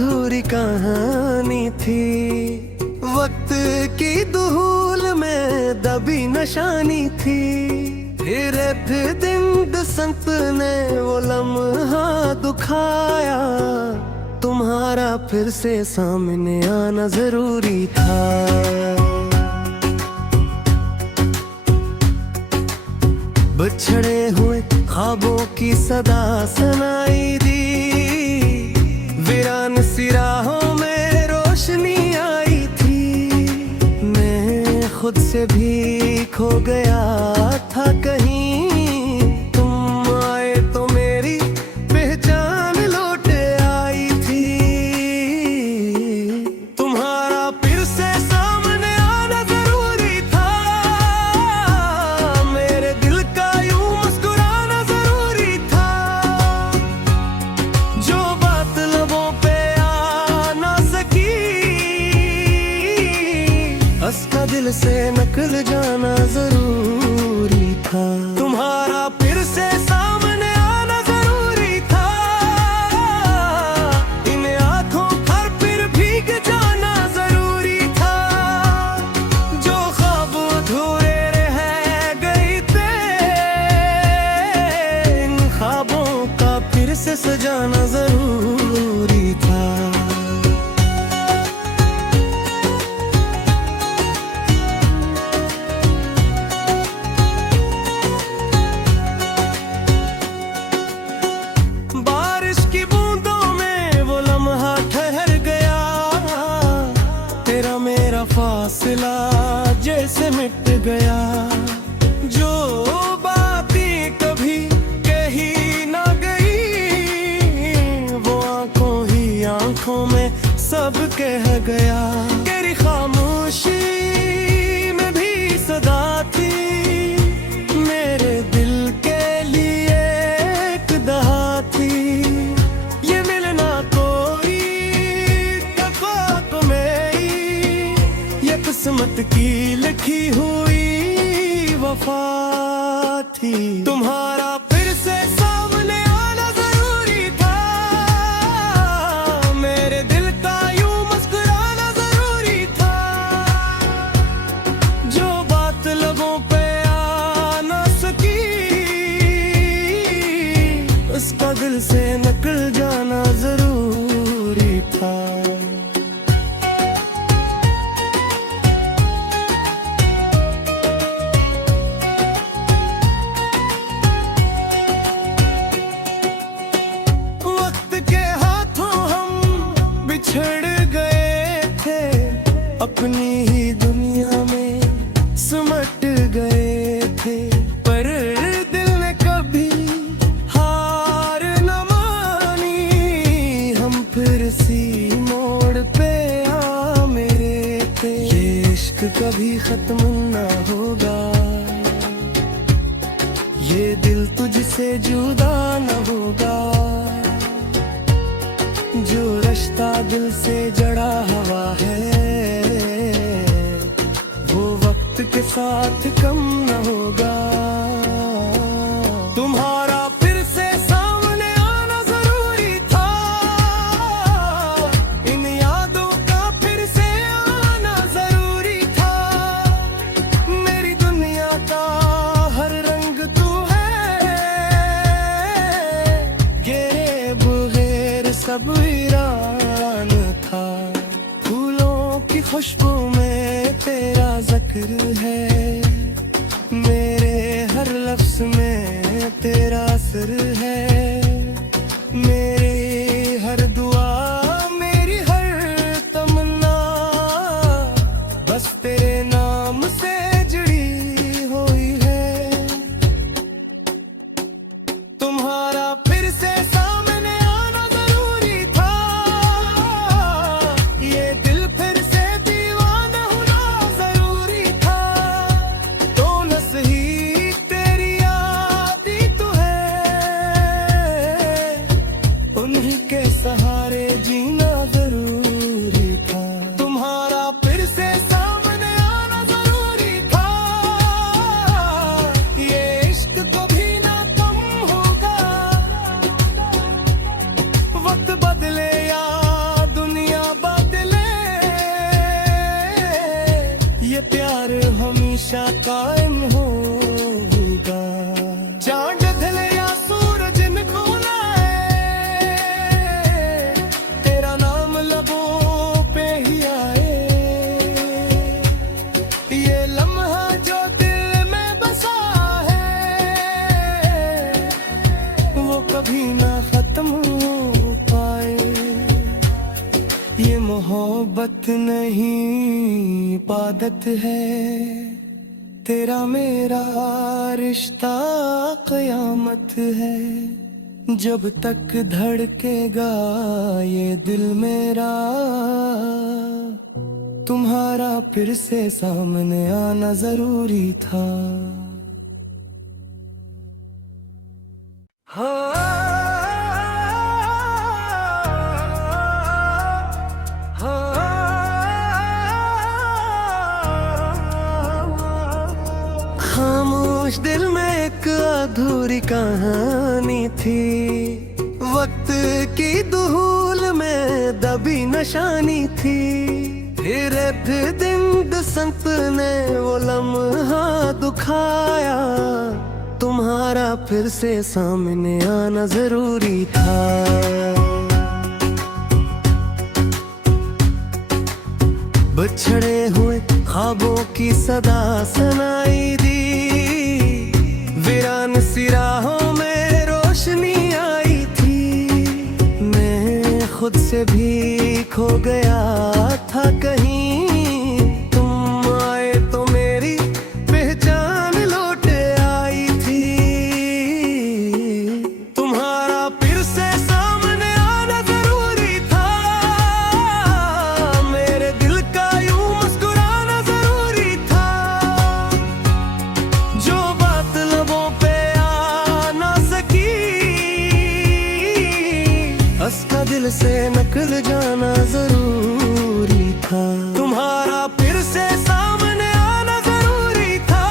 अधूरी कहानी थी। वक्त की धूल में दबी निशानी थी। फिर एक दिन बसंत ने वो लम्हा दुखाया। तुम्हारा फिर से सामने आना जरूरी था। बिछड़े हुए ख्वाबों की सदा सुनाई दी। वीरान सी राहों में रोशनी आई थी। मैं खुद से भी खो गया था कहीं। तुम आए तो मेरी पहचान लौट आई थी। तुम्हारा फिर से सामने आना जरूरी था। मेरे दिल का यूं मुस्कुराना जरूरी था। जो बात लबों पे आ ना सकी, उसका दिल से निकल जाना जरूरी था। तुम्हारा फिर से सामने आना जरूरी था। इन आंखों पर फिर भीग जाना जरूरी था। जो ख्वाब अधूरे रह गए थे, इन ख्वाबों का फिर से सजाना जरूरी था। बारिश की बूंदों में वो लम्हा ठहर गया। तेरा मेरा फासला जैसे मिट गया। जो बातें कभी कही ना गई, वो आंखों ही आंखों में सब कह गया। तेरी खामोशी में भी सदा थी। मेरे दिल के लिए एक दहा थी। ये मिलना कोई इत्तेफाक में ही, ये किस्मत की लिखी हुई वफा थी। तुम्हारा फिर से सामने आना जरूरी था। मेरे दिल का यूं मुस्कुराना जरूरी था। जो बात लबों पे आ ना सकी, उसका दिल से निकल जाना जरूरी था। वक्त के हाथों हम बिछड़ गए थे। अपनी ही दुनिया में सिमट गए थे। पर दिल ने कभी हार न मानी। हम फिर सी मोड़ पे आ मेरे थे। ये इश्क कभी खत्म ना होगा। ये दिल तुझसे जुदा न होगा। जो रिश्ता दिल से जड़ा हुआ है, वो वक्त के साथ कम न होगा। तुम्हारा फिर से सामने आना जरूरी था। इन यादों का फिर से आना जरूरी था। मेरी दुनिया का हर रंग तू है। गेरे बगैर सब वीरान था। फूलों की खुशबू में तेरा जिक्र है। मेरे हर लफ्ज में तेरा असर है। मेरी हर दुआ, मेरी हर तमन्ना, बस तेरे नाम से जुड़ी हुई है। तुम्हारा फिर से सामने आना जरूरी था। ये दिल फिर से दीवाना होना जरूरी था। तो न सही तेरी याद ही तो है। मोहब्बत नहीं इबादत है, तेरा मेरा रिश्ता कयामत है। जब तक धड़केगा ये दिल मेरा, तुम्हारा फिर से सामने आना जरूरी था। खामोश दिल में एक अधूरी कहानी थी, वक्त की धूल में दबी निशानी थी। फिर एक दिन बसंत ने वो लम्हा दुखाया, तुम्हारा फिर से सामने आना जरूरी था। बिछड़े हुए ख्वाबों की सदा सुनाई दी, वीरान सी राहों में रोशनी आई थी। मैं खुद से भी खो गया था कहीं, तुम आए तो मेरी पहचान लौट आई थी। तुम्हारा फिर से सामने आना जरूरी था, मेरे दिल का यूं मुस्कुराना जरूरी था। जो बात लबों पे आ ना सकी, उसका दिल से निकल जाना जरूरी था। तुम्हारा फिर से सामने आना जरूरी था,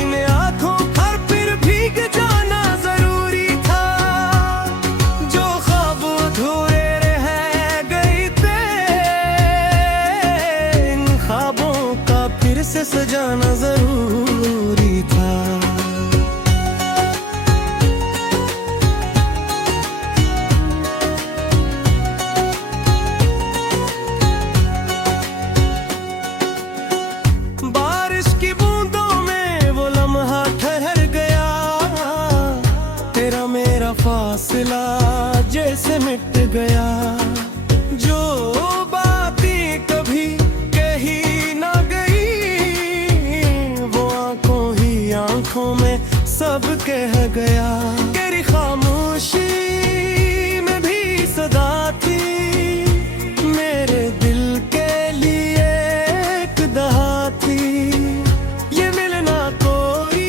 इन आंखों पर फिर भीग जाना जरूरी था। जो ख्वाब अधूरे रह गए थे, इन ख्वाबों का फिर से सजाना जरूरी था। बारिश की बूंदों में वो लम्हा ठहर गया, तेरा मेरा फासला जैसे मिट गया। जो बातें कभी कही ना गई, वो आंखों ही आंखों में सब कह गया। तेरी खामोशी में भी सदा थी, मेरे दिल के लिए एक दहा थी। ये मिलना कोई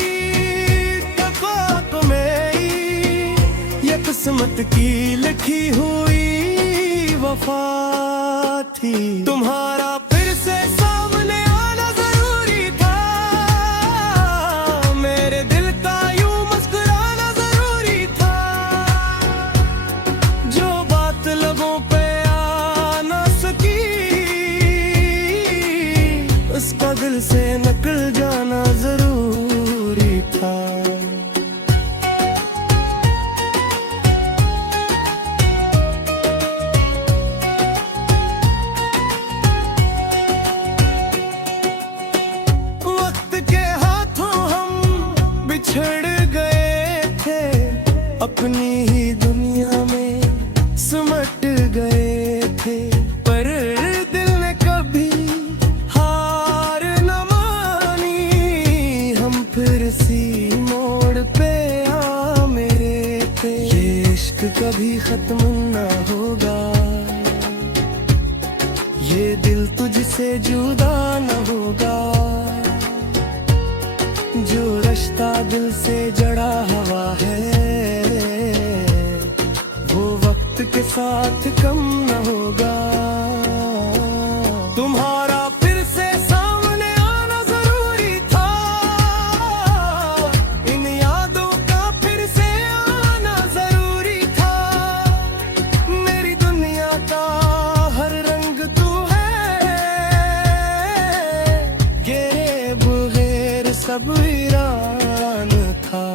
तफाक में ही, ये किस्मत की लिखी हुई वफा थी। तुम्हारा फिर से सामने आना जरूरी था, मेरे दिल का यूं मुस्कुराना जरूरी था। जो बात लबों पे आ ना सकी, उसका दिल से निकल जाना जरूरी था। वक्त के हाथों हम बिछड़ गए थे, अपनी ही दुनिया में सिमट गए थे। पर दिल ने कभी हार न मानी, हम फिर सी मोड़ पे आ मेरे थे। ये इश्क कभी खत्म ना होगा, ये दिल तुझसे जुदा न होगा। जो रिश्ता दिल से जड़ा हुआ है, वो वक्त के साथ कम न होगा। तुम्हारा फिर से सामने आना जरूरी था, इन यादों का फिर से आना जरूरी था। मेरी दुनिया का हर रंग तू है, गेरे बगैर सब वीरान था।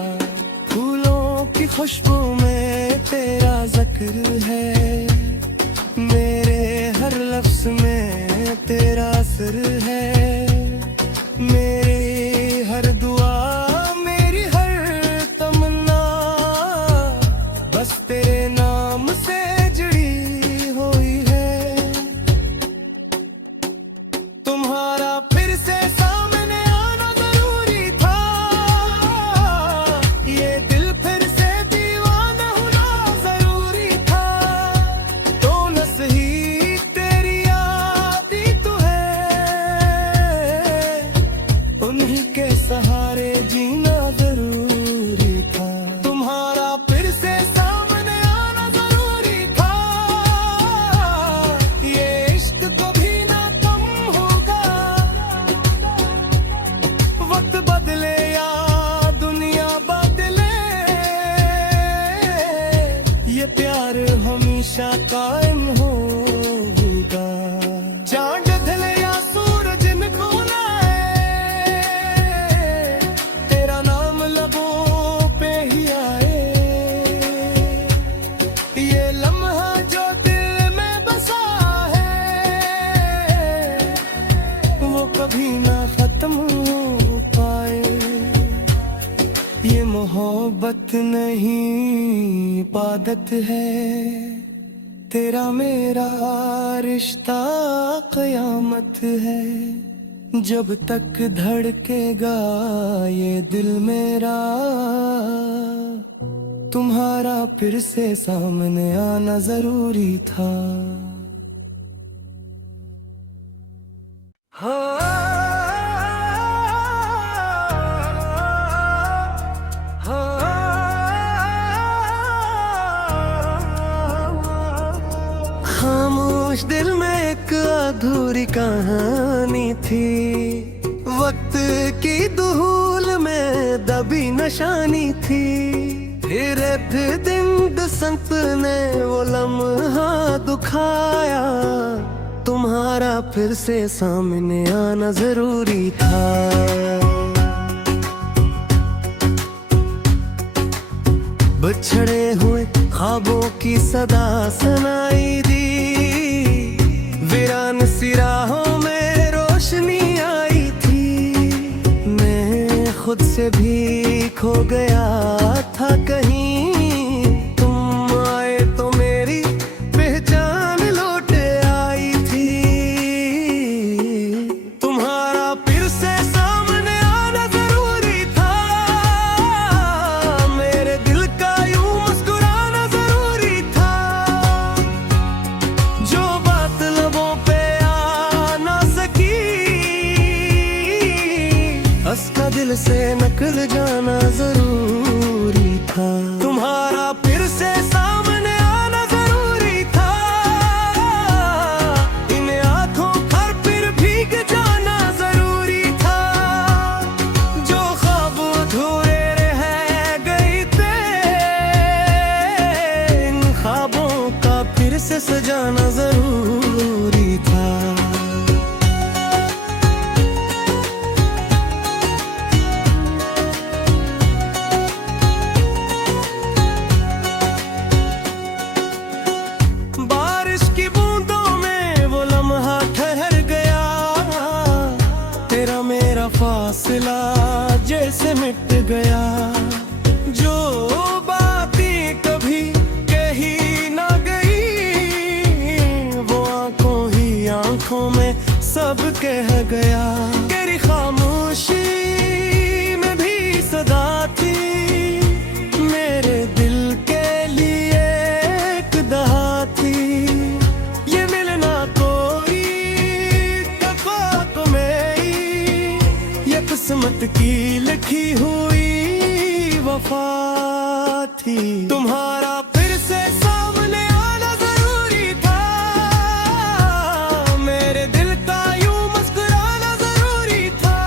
फूलों की खुशबू में तेरा जिक्र है, मेरे हर लफ्ज में तेरा असर है। मेरी हर दुआ, मेरी हर तमन्ना, बस तेरे नाम से जुड़ी हुई है। आदत नहीं इबादत है, तेरा मेरा रिश्ता कयामत है। जब तक धड़केगा ये दिल मेरा, तुम्हारा फिर से सामने आना जरूरी था। खामोश दिल में एक अधूरी कहानी थी, वक्त की धूल में दबी निशानी थी। फिर एक दिन बसंत ने वो लम्हा दुखाया, तुम्हारा फिर से सामने आना जरूरी था। बिछड़े हुए ख्वाबों की सदा सुनाई दी, वीरान सी राहों में रोशनी आई थी। मैं खुद से भी खो गया था कहीं, तुम आए तो मेरी पहचान लौट आई थी। तुम्हारा फिर से सामने आना जरूरी था, मेरे दिल का यूं मुस्कुराना जरूरी था। जो बात लबों पे आ ना सकी, उसका दिल से निकल जाना जरूरी था। तुम्हारा फिर से सामने आना जरूरी था, इन आंखों पर फिर भीग जाना जरूरी था। जो ख्वाब अधूरे रह गए थे, इन ख्वाबों का फिर से सजाना जरूरी था। फासला जैसे मिट गया, जो बातें कभी कही ना गई, वो आंखों ही आंखों में सब कह गया। तेरी खामोशी में भी सदा थी, मेरे दिल के लिए एक दहा थी। ये मिलना कोई तफ़ाक़ में किस्मत की लिखी हुई वफा थी। तुम्हारा फिर से सामने आना जरूरी था, मेरे दिल का यूं मुस्कुराना जरूरी था।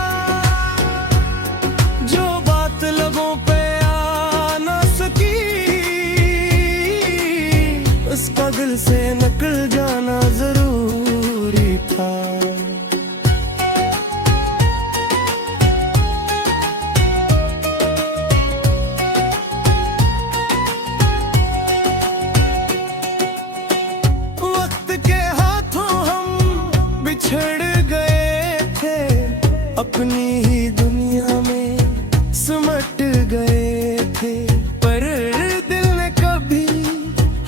जो बात लबों पे आ ना सकी, उसका दिल से निकल जाना जरूरी था। अपनी ही दुनिया में सिमट गए थे, पर दिल ने कभी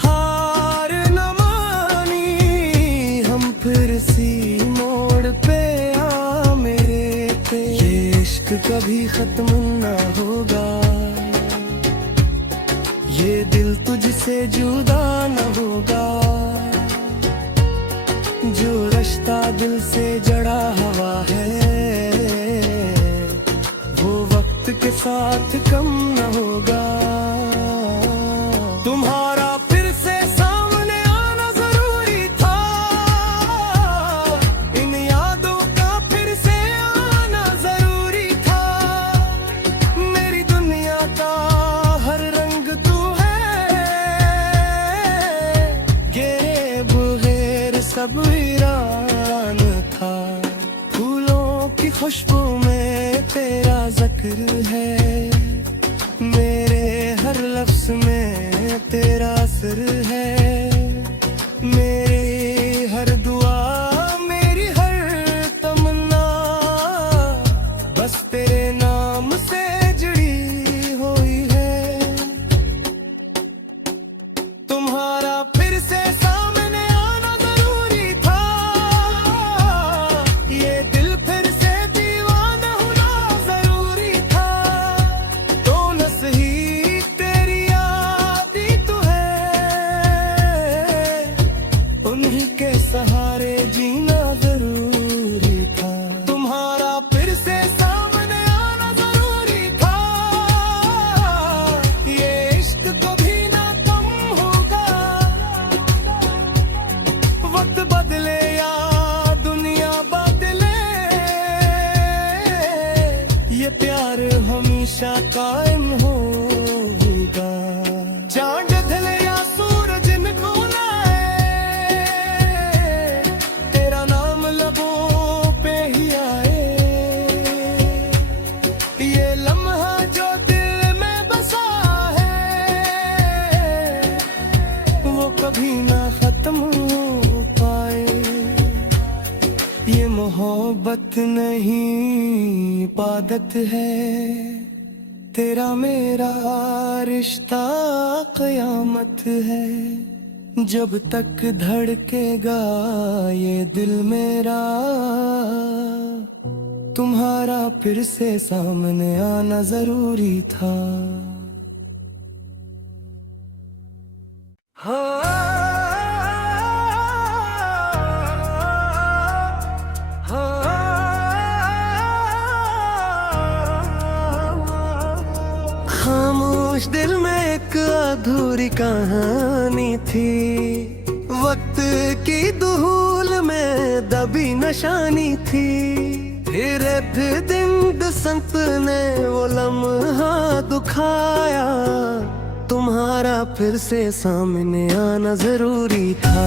हार न मानी। हम फिर सी मोड़ पे आ मेरे थे, ये इश्क कभी खत्म न होगा, ये दिल तुझसे जुदा न होगा। जो रिश्ता दिल से जड़ा हुआ है, के साथ कम न होगा। तुम्हारा फिर से सामने आना जरूरी था, इन यादों का फिर से आना जरूरी था। मेरी दुनिया का हर रंग तू है, गेर बगैर सब वीरान था। फूलों की खुशबू में तेरा जिक्र है, मेरे हर लफ्ज में तेरा असर है। मेरी हर दुआ, मेरी हर तमन्ना, बस तेरे नाम से जुड़ी हुई है। उन्हीं के सहारे जीना जरूरी था। तुम्हारा फिर से सामने आना जरूरी था। ये इश्क कभी ना कम होगा। वक्त बदले या दुनिया बदले, ये प्यार हमेशा कायम होगा। चांद ढले या सूरज निकल आए, तेरा नाम लबों पे ही आए। ये लम्हा जो दिल में बसा है, वो कभी ना खत्म हो पाए। ये मोहब्बत नहीं इबादत है, तेरा मेरा रिश्ता क़यामत है। जब तक धड़केगा ये दिल मेरा, तुम्हारा फिर से सामने आना जरूरी था। खामोश दिल में एक अधूरी कहानी थी, वक्त की धूल में दबी निशानी थी। फिर दिन बसंत ने वो लम्हा दुखाया, तुम्हारा फिर से सामने आना जरूरी था।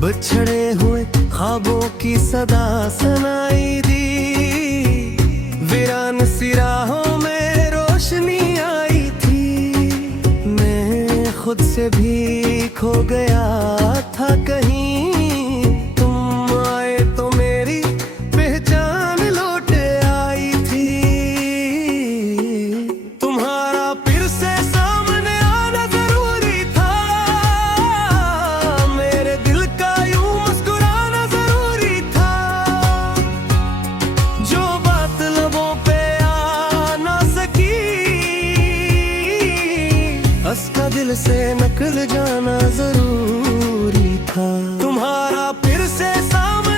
बिछड़े हुए ख्वाबों की सदा सुनाई दी, वीरान सी राहों में रोशनी आई थी। मैं खुद से भी खो गया था कहीं, तुम आए तो मेरी पहचान लौट आई थी। तुम्हारा फिर से सामने आना जरूरी था, मेरे दिल का यूं मुस्कुराना जरूरी था। जो बात लबों पे आ ना सकी, उसका दिल से निकल जाना जरूरी था। तुम्हारा फिर से सामने